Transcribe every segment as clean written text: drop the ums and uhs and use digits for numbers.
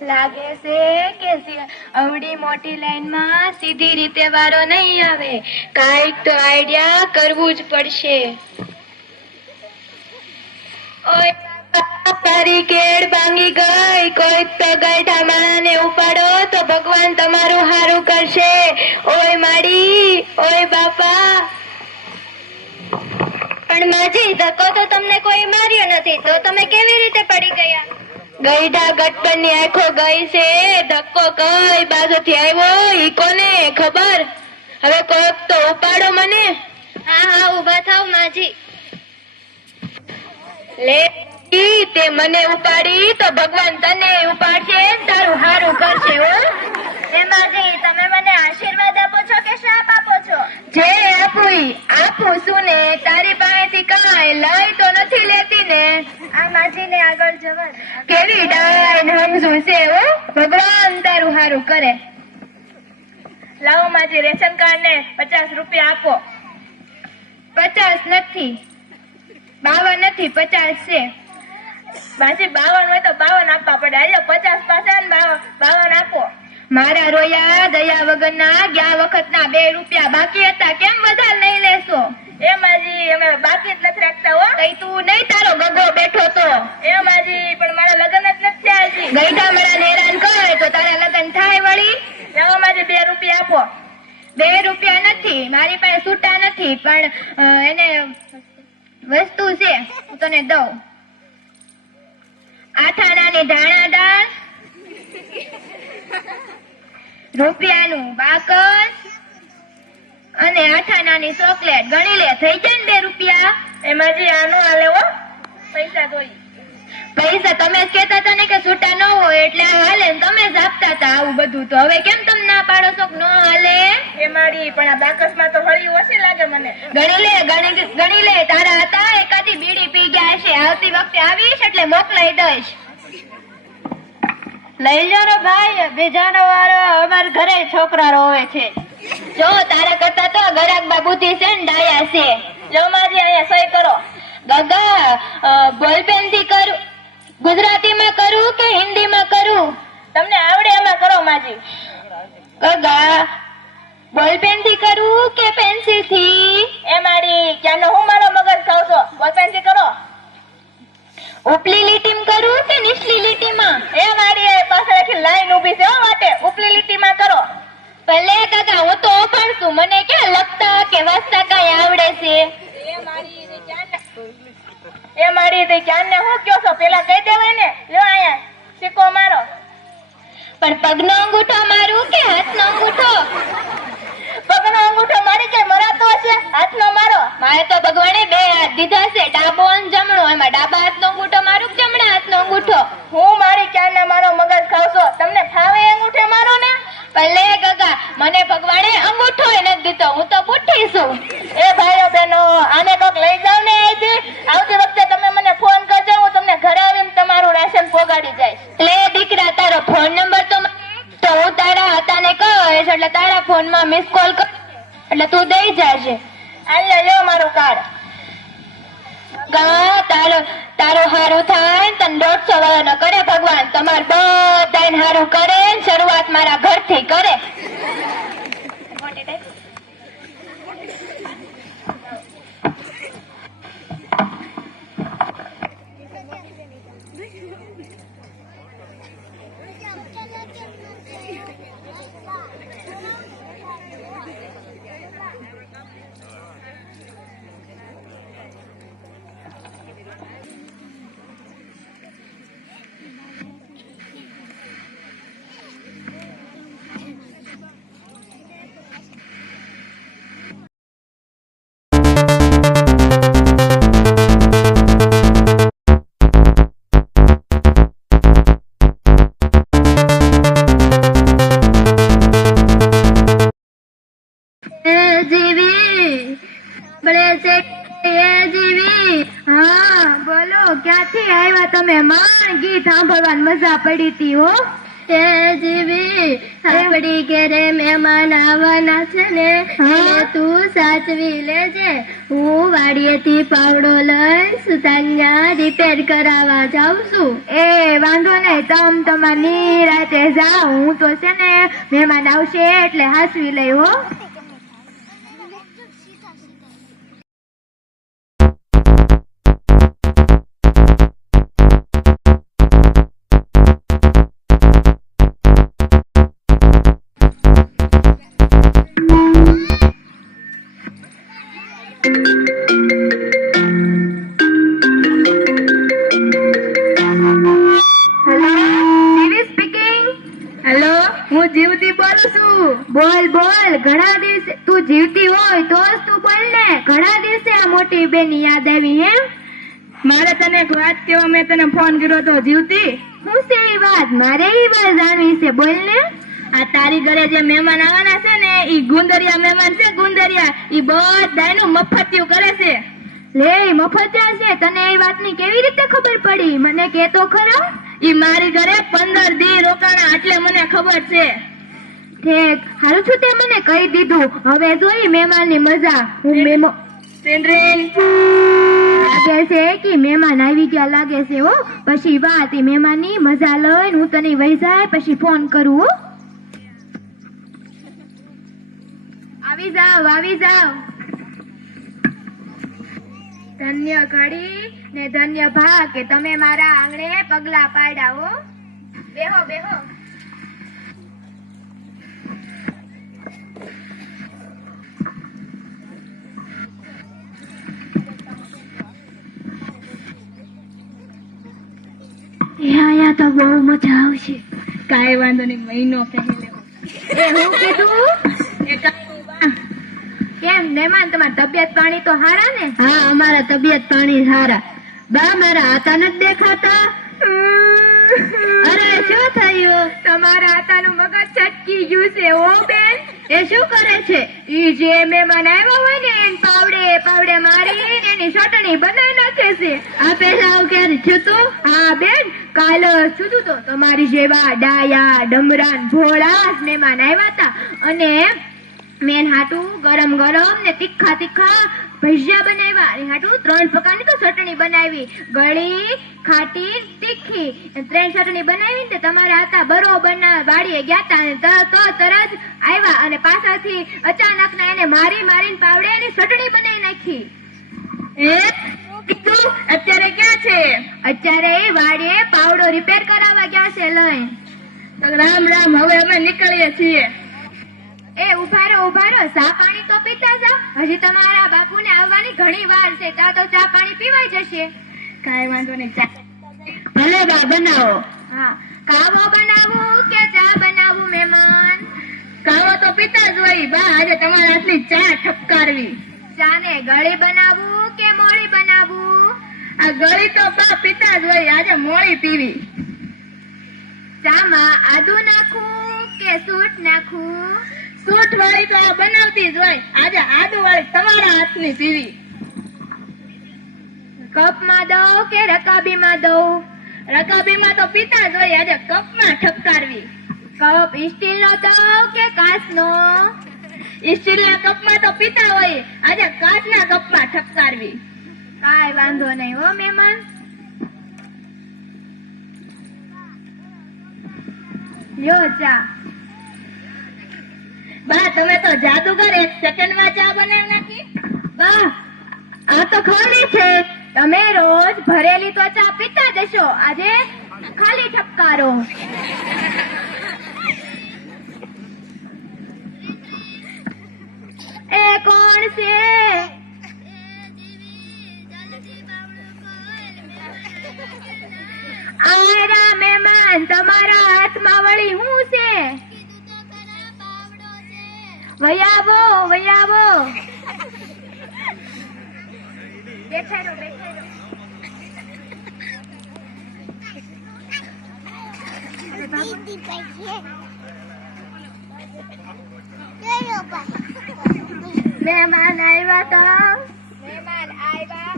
લાગે છે કે અવડી મોટી લાઈનમાં સીધી રીતે વારો નહીં આવે. કાંઈક તો આઈડિયા કરવું જ પડશે. ઓય તારી કેડ ભાંગી ગઈ. કોઈક તો ગઈઠા માણાને ઉપાડો તો ભગવાન તમારું હારું કરશે. ઓય માડી, ઓય બાપા. પણ માજી, ધક્કો તો તમને કોઈ માર્યો નથી, તો તમે કેવી રીતે પડી ગયા? ગઈઢા ગટપણની આંખો ગઈ છે. ધક્કો કઈ બાજુથી આવ્યો ઈ કોને ખબર? હવે કોક તો ઉપાડો મને. હા હા, ઊભા થાવ માજી. લે તે મને ઉપાડી તો ભગવાન તને ઉપાડશે, તારું હારું કરશે. હો એ માજી, તમે મને આશીર્વાદ આપો છો કે શાપ આપો છો? જે આપું છું ને. તારી પાસેથી કાંઈ લઈ તો નથી લેતી ને. આ માજીને આગળ જવા દે. કેવી ડાયન સમજુ છે. હો ભગવાન તારું હારું કરે. લાવો માજી, રેશન કાર્ડ ને 50 રૂપિયા આપો. 50 નથી, 52 નથી, 50 છે. માજી 52 હોય તો 52 આપવા પડે. હાલો 50 પાછા ને 52 આપો. મારા રોયા દયા વગરના ગયા વખતના 2 રૂપિયા બાકી હતા, કેમ બધા લઈ લેશો? એ માજી, અમે બાકી જ નથી રાખતા. હો કઈ તું નહીં, તારો ગગો બેઠો તો. એ માજી, પણ મારા લગ્ન જ નથી થયા હજી. ગઈઢા મળાને હેરાન કરે તો તારા લગ્ન થાય વળી. લાવો માજી, 2 રૂપિયા આપો. 2 રૂપિયા નથી, મારી પાસે છૂટા નથી, પણ એને વસ્તુ છે, હું તને દઉં. આઠાણાની ધાણા દાળ, રૂપિયાનું બાકસ અને આઠાણાની ચોકલેટ. ગણી લે, થઈ જાય ને 2 રૂપિયા. એમાં જે આનો હાલે. હો પૈસા દોઈ. પૈસા તમે જ કહેતા હતા ને કે છૂટા ન હોય એટલે હાલે, તમે જ આપતા હતા આવું બધું. તો હવે કેમ તમે ના પાડો છો કે ન હાલે? એ મારી, પણ આ બાકસમાં તો હળી ઓછી લાગે મને. ગણી લે, તારા હતા એકાદી બીડી પી ગયા હશે. આવતી વખતે આવીશ એટલે મોકલાઈ દઈશ. લઈ લો ને ભાઈ, બીજાનો વારો અમારા ઘરે છોકરા રોવે છે. જો તારા કરતા તો ગરાકબા બુદ્ધિ છે ને ડાયા છે. જો માજી, અહીંયા સહી કરો. ગગા, બોલપેન થી કરું, ગુજરાતીમાં કરું કે હિન્દીમાં કરું? તમને આવડે એમાં કરો માજી. ગગા, બોલપેન થી કરું કે પેન્સિલ થી? એ મારી, ક્યાંનો હું મારો મગજ ખાવ છો? બોલપેન થી કરો. ઉપલી લીટીમાં કરું કે નીચલી લીટીમાં? એ મારી, પાછળ લાઈન ઊભી છે. હો વાટે, ઉપલી લીટીમાં કરો. ભલે કાકા, હું તો ઓફણ છું, મને ક્યાં લખતા કે વાંચતા કઈ આવડે છે? એ મારી, તે ક્યાં ને હું કયો છો? પેલા કહી દેવાય ને. લ્યો અહીંયા સિક્કો મારો. પણ પગનો અંગૂઠો મારું કે હાથનો અંગૂઠો? પગનો અંગૂઠો મારી કે મરાતો હશે, હાથનો મારો. મારે તો ભગવાને 2 હાથ દીધા છે, ડાબો અને જમણો. એમાં ડાબા હાથનો અંગૂઠો મારું કે જમણા હાથનો અંગૂઠો? હું મારી ક્યાં ને મારો મગજ ખાવ છો? તમને ફાવે અંગૂઠે મારો ને. ભલે ગગા, મને ભગવાને અંગૂઠો નથી દીધો, હું તો બુઠ્ઠી છું. એ ભાઈઓ બહેનો, આને કોક લઈ જાવ ને અહીંથી. આવતી વખતે તમે મને ફોન કરજો, હું તમને ઘરે આવીને તમારું રાશન પોગાડી જઈશ. લે દીકરા, તારો ફોન નંબર તો હું તારા હતાને કહીશ, એટલે તારા ફોનમાં મિસ કોલ કર એટલે તું દઈ જશે. અહીંયા લ્યો મારું કાર્ડ. ગા, તારું હારું થાય તને 150 વાળાનો કરે ભગવાન. તમાર બધાને હારું કરે. શરૂઆત મારા ઘરથી કરે. ક્યાંથી આવ્યા તમે? માંડ ગીત સાંભળવાની મજા પડી હતી. હો એ જીવી, આપડી ઘરે મહેમાન આવવાના છે ને એટલે તું સાચવી લેજે. હું વાડીએથી પાવડો લઈ સુતાન્યા રિપેર કરાવવા જાઉં છું. એ વાંધો નહીં, તમારી નિરાતે જાઓ. હું તો છે ને મહેમાન આવશે એટલે હાસવી લઈ હો. હું જીવતી બોલું છું. બોલ બોલ. ઘણા દિવસે તું જીવતી હોય તો જ તું બોલ ને. ઘણા દિવસે આ મોટી બેન યાદ આવી હે? મારે તને એક વાત કેવા મેં તને ફોન કર્યો તો જીવતી. શું છે એ વાત? મારે એ વાત જાણવી છે, બોલ ને. આ તારી ઘરે જે મહેમાન આવવાના છે ને ઈ ગુંદરિયા મહેમાન છે. ગુંદરિયા ઈ બધાયનું મફતિયું કરે છે. લે મફતિયા છે? તને એ વાતની કેવી રીતે ખબર પડી? મને કે તો ખરો. ઈ મારી ઘરે 15 દી રોકાણા એટલે મને ખબર છે. ઠીક, હારું છું તે મને કહી દીધું. હવે જોઈ મહેમાનની મજા. હું લાગે છે કે મહેમાન આવી ગયા લાગે છે હો. પછી વાત એ મહેમાનની મજા લઈને હું તને વહી જાય પછી ફોન કરું હો. આવી જાવ આવી જાવ. ધન્ય ઘડી ને ધન્ય ભાગ કે તમે મારા આંગણે પગલા પાડ્યા હો. બેહો બેહો. અહીંયા તો બહુ મજા આવશે. કાંઈ વાંધો નહીં, મહિનો પહેલે. એ હું કીધું? કેમ મહેમાન, તમારી તબિયત પાણી તો સારા ને? હા, અમારા તબિયત પાણી સારા. બા મારા હાથા નથી દેખાતા? અરે શું થયું? તમારા હાથાનું મગજ છટકી ગયું છે ઓ બેન. એ શું કરે છે? ઈ જે મહેમાન આવ્યા હોય ને એને પાવડે પાવડે મારી એની ચટણી બનાવી નાખે છે. આ પેલા આવું ક્યારે થયું તું? હા બેન, કાલ થયું તો. તમારી જેવા ડાયા ડમરાન ભોળા મહેમાન આવ્યા હતા અને મેન હાટું ગરમ ગરમ ને તીખા તીખા ભજીયા બનાવ્યા. અને હાટું 3 પ્રકારની તો ચટણી બનાવી. ગળી, ખાટી, તીખી 3 ચટણી બનાવી ને તમારા હતા બરોબર ના વાડીએ ગયા તા અને તરત આવ્યા અને પાછળથી અચાનક ના એને મારી મારીને પાવડે એની ચટણી બનાવી નાખી. અત્યારે ક્યાં છે? અત્યારે એ વાડીએ પાવડો રિપેર કરાવવા ગયા છે લઈને. રામ રામ, હવે અમે નીકળીએ છીએ. એ ઉભા રહો. ચા પાણી તો પીતા જાઓ. હજી તમારા બાપુને આવવાની ઘણી વાર છે. ત્યાં તો ચા પાણી પીવાઈ જશે. કાંઈ વાંધો નહીં, ચા ભલે બા બનાવો. હા, કાવો બનાવું કે ચા બનાવું મહેમાન? કાવો તો પીતા જ હોય બા. આજે તમારા હાથની ચા ઠપકારવી. ચા ને ગળી બનાવું કે મોળી બનાવું? આ ગળી તો બા પીતા જ હોય, આજે મોળી પીવી. ચામાં આદુ નાખું કે સૂટ નાખું? સૂટ વાળી તો આ બનાવતી જ હોય, આજે આદુ વાળી તમારા હાથની પીવી. કપમાં દઉં કે રકાબીમાં દઉં? રકાબીમાં તો પીતા જ હોય, આજે કપમાં ઠપકારવી. કપ સ્ટીલનો દઉં કે કાચનો? સ્ટીલના કપમાં તો પીતા હોય, આજે કાચના કપમાં ઠપકારવી. કાંઈ વાંધો નહીં હો મહેમાન. લ્યો ચા. બા તમે તો જાદુગર, 1 સેકન્ડમાં ચા બનાવી નાખી. બા આ તો ખાલી છે. તમે રોજ ભરેલી તો ચા પીતા જશો, આજે ખાલી ઠપકારો. એ કોણ છે? આયરા મહેમાન, તમારા હાથમાં વળી શું છે? વયાવો વયાવો. બેઠેરો બેઠેરો. મહેમાન આવ્યા તો. મહેમાન આવ્યા.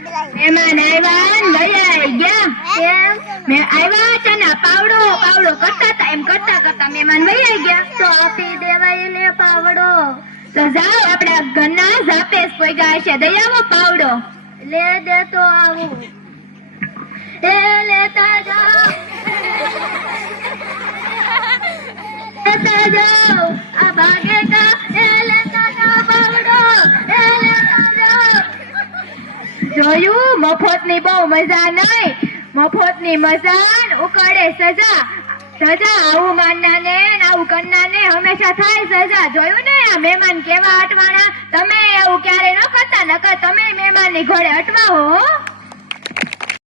મહેમાન આવ્યા ને ગયા ગયા. કેમ? મેં આવ્યા છે ને પાવડો પાવડો કરતા હતા, એમ કરતા કરતા મહેમાન વહી ગયા. તો આપી દેવાય ને પાવડો. તો જાઓ આપણે ઘરના ઝાપેસ કોઈ ગાય છે, દઈ આવો પાવડો. લે દે તો આવું. એ લેતા જાઓ. લેતા જાઓ. આ ભાગે કા એ લેતા જાઓ પાવડો. એ લેતા જાઓ. જોયું, મફતની બહુ મજા નહીં. મફતની મજા ને ઉકાળે સજા. સજા આવું માનનાને ને આવું કરનાને હંમેશા થાય સજા. જોયું ને આ મહેમાન કેવા અટવાણા. તમે એવું ક્યારે ન કરતા, નકર તમે મહેમાનની ઘોડે અટવા હો.